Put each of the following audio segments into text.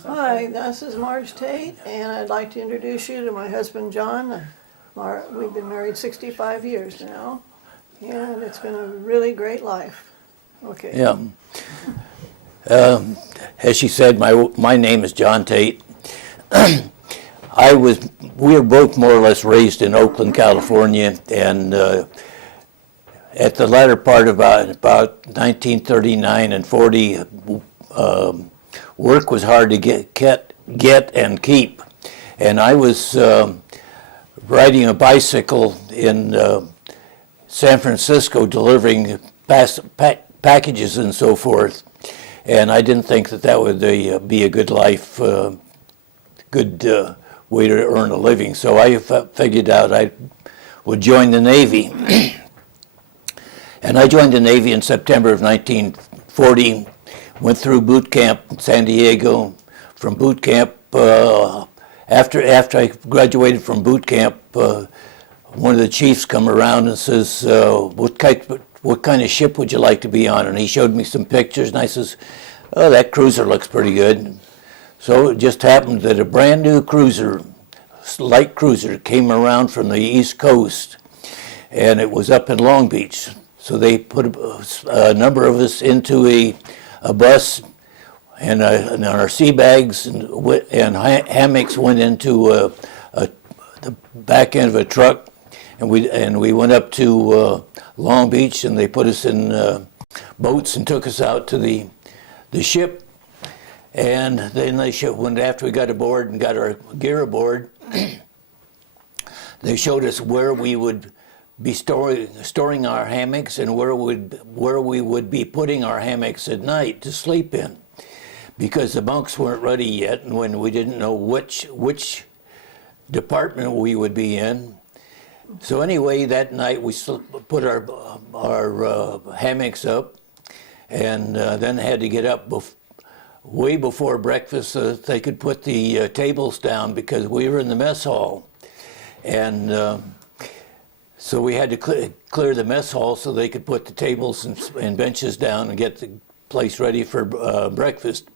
Hi, this is Marge Tait, and I'd like to introduce you to my husband, John. We've been married 65 years now, and it's been a really great life. Okay. Yeah. As she said, my name is John Tait. We were both more or less raised in Oakland, California, and at the latter part of about 1939 and 40, work was hard to get and keep. And I was riding a bicycle in San Francisco delivering packages and so forth. And I didn't think that would be a good life, good way to earn a living. So I figured out I would join the Navy. And I joined the Navy in September of 1940, went through boot camp in San Diego. From boot camp, after I graduated from boot camp, one of the chiefs come around and says, what kind of ship would you like to be on? And he showed me some pictures, and I says, oh, that cruiser looks pretty good. So it just happened that a brand new cruiser, light cruiser, came around from the East Coast, and it was up in Long Beach. So they put a number of us into a bus, and our sea bags and hammocks went into the back end of a truck, and we went up to Long Beach, and they put us in boats and took us out to the ship. And then after we got aboard and got our gear aboard, they showed us where we would be storing our hammocks and where we would be putting our hammocks at night to sleep in, because the bunks weren't ready yet, and when we didn't know which department we would be in. So anyway, that night we put our hammocks up, and then had to get up way before breakfast so that they could put the tables down, because we were in the mess hall. And so we had to clear the mess hall so they could put the tables and benches down and get the place ready for breakfast.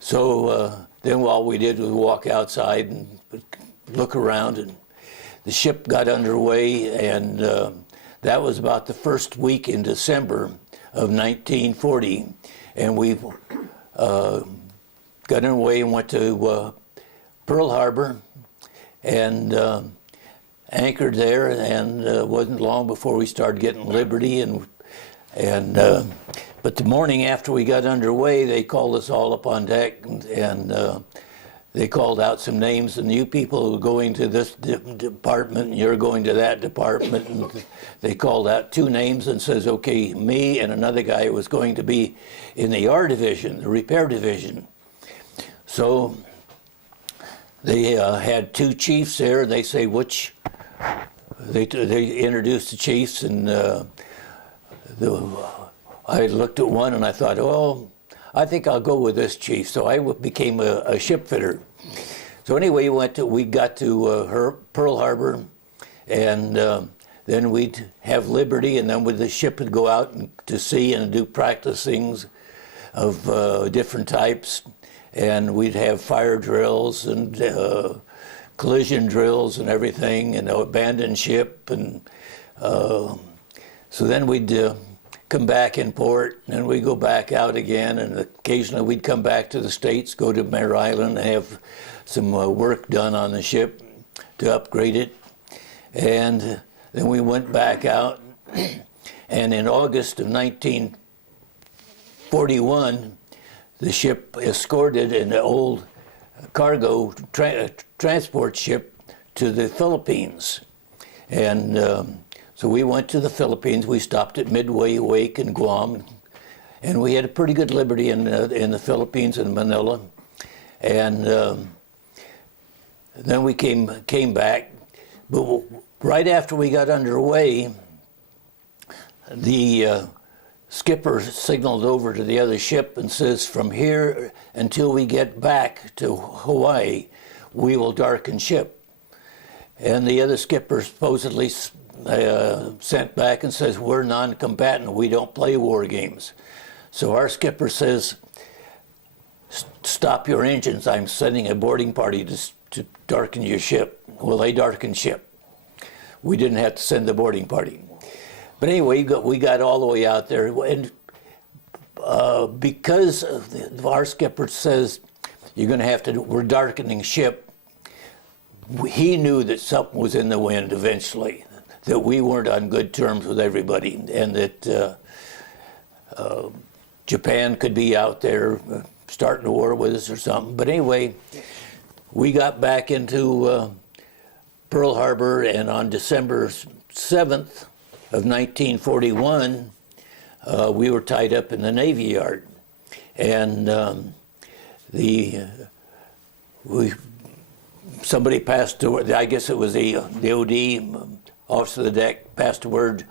So then all we did was walk outside and look around, and the ship got underway, and that was about the first week in December of 1940. And we got underway and went to Pearl Harbor, and anchored there, and it wasn't long before we started getting liberty. But the morning after we got underway, they called us all up on deck, and they called out some names, and you people are going to this department, and you're going to that department. And they called out two names and says, okay, me and another guy was going to be in the R division, the repair division. So they had two chiefs there, and they say they introduced the chiefs, and I looked at one and I thought, oh, I think I'll go with this chief. So I became a ship fitter. So anyway, we got to Pearl Harbor, and then we'd have liberty, and then the ship would go out to sea and do practicings of different types, and we'd have fire drills and collision drills and everything, and abandon ship, and so then we'd come back in port, and then we'd go back out again, and occasionally we'd come back to the States, go to Mare Island, and have some work done on the ship to upgrade it. And then we went back out, and in August of 1941, the ship escorted an old cargo transport ship to the Philippines. And so we went to the Philippines. We stopped at Midway, Wake, and Guam, and we had a pretty good liberty in the Philippines and Manila. And then we came back. But right after we got underway, the skipper signaled over to the other ship and says, from here until we get back to Hawaii, we will darken ship. And the other skipper supposedly sent back and says, we're non-combatant, we don't play war games. So our skipper says, stop your engines. I'm sending a boarding party to darken your ship. Well, they darkened ship. We didn't have to send the boarding party. But anyway, we got all the way out there. And because our skipper says, you're going to have to, we're darkening ship, he knew that something was in the wind eventually, that we weren't on good terms with everybody, and that Japan could be out there starting a war with us or something. But anyway, we got back into Pearl Harbor, and on December 7th of 1941, we were tied up in the Navy Yard. And somebody passed the word, I guess it was the OD, officer of the deck, passed the word,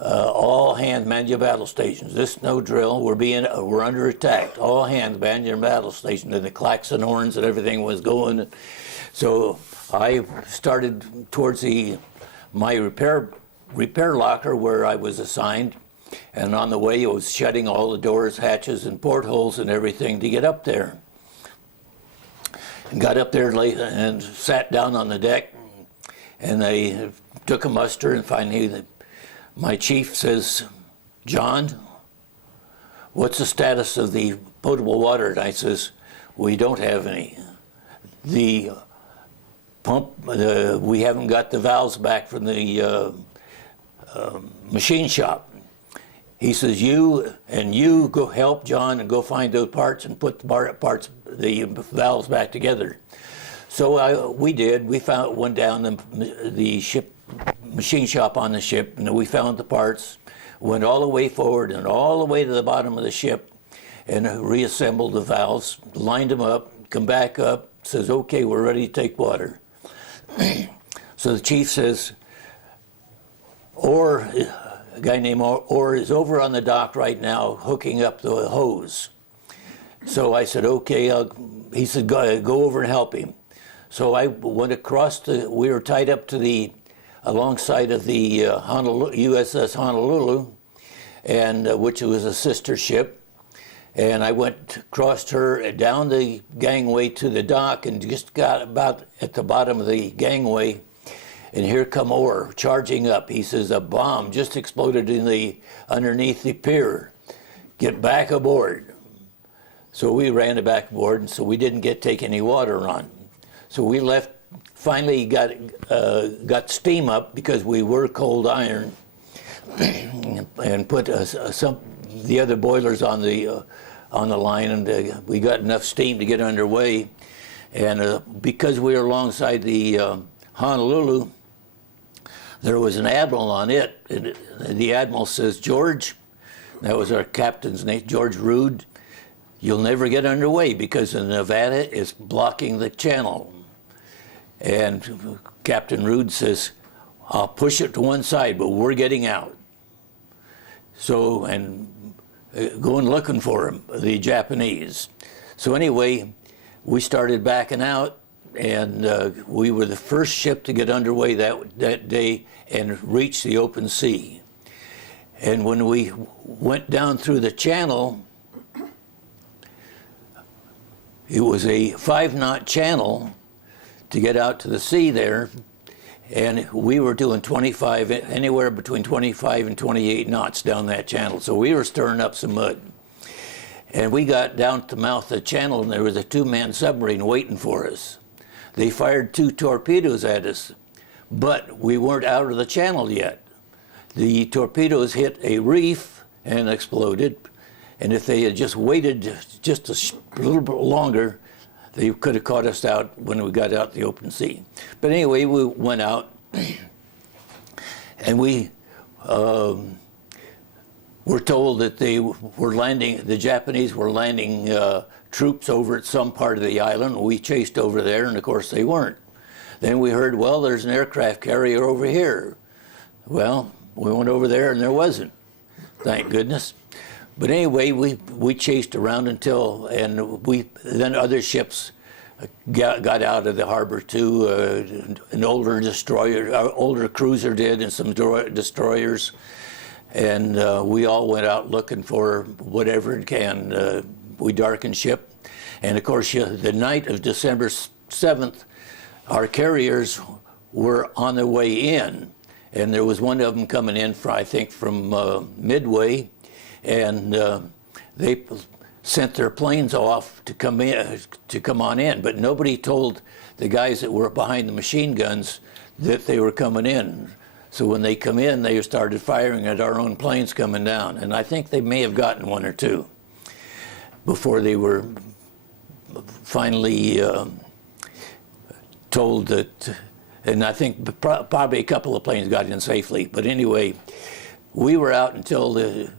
all hands man your battle stations. This is no drill. We're under attack. All hands man your battle station. And the klaxon horns and everything was going. So I started towards my repair locker where I was assigned. And on the way, I was shutting all the doors, hatches, and portholes and everything to get up there. And got up there late and sat down on the deck. And they took a muster, and finally my chief says, John, what's the status of the potable water? And I says, we don't have any. The pump, we haven't got the valves back from the machine shop. He says, you go help John and go find those parts and put the valves back together. So we did. We went down the ship machine shop on the ship, and we found the parts, went all the way forward and all the way to the bottom of the ship, and reassembled the valves, lined them up, come back up, says, okay, we're ready to take water. So the chief says, a guy named Orr is over on the dock right now hooking up the hose. So I said, okay, he said, go over and help him. So I went across we were tied up to alongside of the USS Honolulu, and which was a sister ship. And I crossed her down the gangway to the dock and just got about at the bottom of the gangway. And here come Orr charging up. He says, a bomb just exploded underneath the pier. Get back aboard. So we ran back aboard, and so we didn't take any water on. So we left. Finally got steam up because we were cold iron, and put the other boilers on the line, and we got enough steam to get underway. And because we were alongside the Honolulu, there was an admiral on it, and the admiral says, George, that was our captain's name, George Rood, you'll never get underway because the Nevada is blocking the channel. And Captain Rood says, I'll push it to one side, but we're getting out. So, and going looking for them, the Japanese. So anyway, we started backing out, and we were the first ship to get underway that day and reach the open sea. And when we went down through the channel, it was a 5-knot channel to get out to the sea there, and we were doing anywhere between 25 and 28 knots down that channel. So we were stirring up some mud. And we got down to the mouth of the channel, and there was a 2-man submarine waiting for us. They fired 2 torpedoes at us, but we weren't out of the channel yet. The torpedoes hit a reef and exploded, and if they had just waited just a little bit longer, they could have caught us out when we got out the open sea. But anyway, we went out, and we were told that the Japanese were landing troops over at some part of the island. We chased over there, and of course they weren't. Then we heard, well, there's an aircraft carrier over here. Well, we went over there, and there wasn't, thank goodness. But anyway, we chased around then other ships got out of the harbor too. An older cruiser did, and some destroyers, and we all went out looking for whatever it can. We darkened ship. And of course, the night of December 7th, our carriers were on their way in. And there was one of them coming in, I think, from Midway. And they sent their planes off to come on in. But nobody told the guys that were behind the machine guns that they were coming in. So when they come in, they started firing at our own planes coming down. And I think they may have gotten one or two before they were finally told that, and I think probably a couple of planes got in safely. But anyway, we were out until the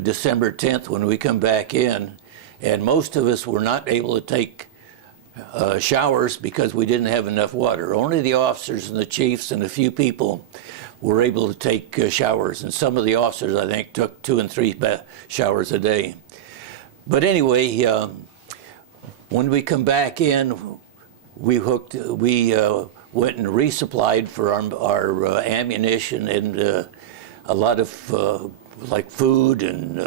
December 10th when we come back in, and most of us were not able to take showers because we didn't have enough water. Only the officers and the chiefs and a few people were able to take showers, and some of the officers, I think, took 2 and 3 showers a day. But anyway, when we come back in, we went and resupplied for our ammunition and a lot of like food and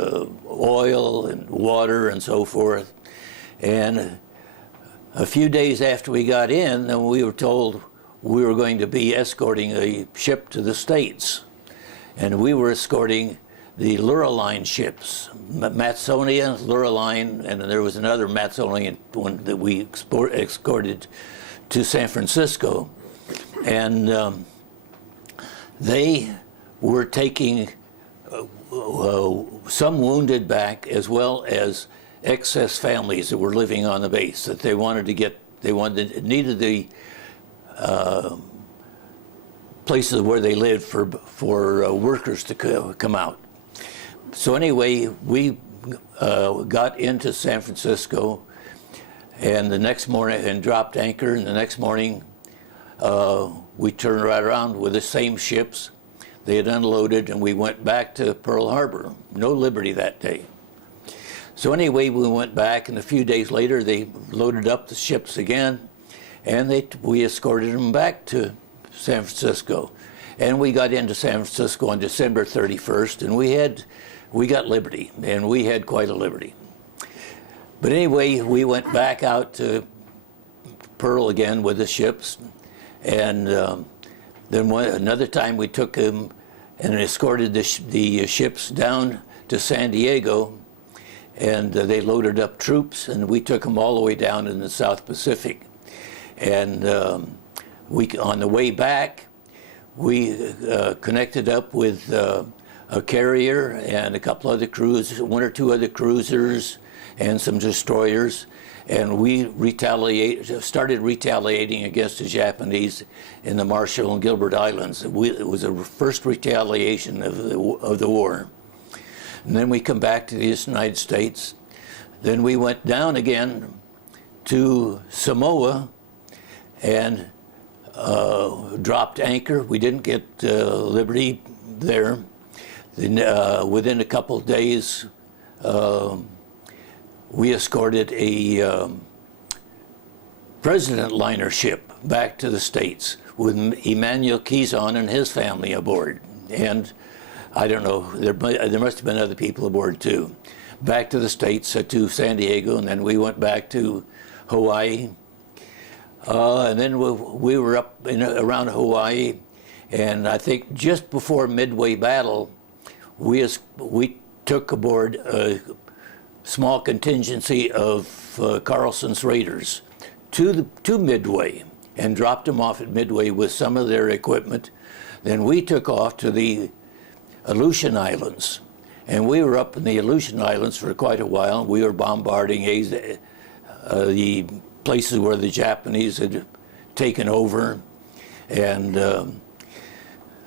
oil and water and so forth. And a few days after we got in, then we were told we were going to be escorting a ship to the States. And we were escorting the Lurline ships, Matsonia, Lurline, and there was another Matsonian one that we escorted to San Francisco. And they were taking some wounded back, as well as excess families that were living on the base that they wanted to get. Needed the places where they lived for workers to come out. So anyway, we got into San Francisco, and the next morning, and dropped anchor. And the next morning, we turned right around with the same ships. They had unloaded, and we went back to Pearl Harbor. No liberty that day. So anyway, we went back, and a few days later, they loaded up the ships again, and we escorted them back to San Francisco. And we got into San Francisco on December 31st, and we got liberty, and we had quite a liberty. But anyway, we went back out to Pearl again with the ships, and then another time we took them and escorted the ships down to San Diego, and they loaded up troops, and we took them all the way down in the South Pacific. And on the way back, we connected up with a carrier and a couple other cruisers, 1 or 2 other cruisers, and some destroyers, and we started retaliating against the Japanese in the Marshall and Gilbert Islands. It was the first retaliation of the war. And then we come back to the United States. Then we went down again to Samoa and dropped anchor. We didn't get liberty there. Then, within a couple of days, we escorted a president liner ship back to the States with Emmanuel Keyson and his family aboard. And I don't know, there must have been other people aboard too. Back to the States, to San Diego, and then we went back to Hawaii. And then we were up around Hawaii, and I think just before Midway battle, we took aboard a small contingency of Carlson's Raiders to Midway and dropped them off at Midway with some of their equipment. Then we took off to the Aleutian Islands, and we were up in the Aleutian Islands for quite a while. We were bombarding the places where the Japanese had taken over, and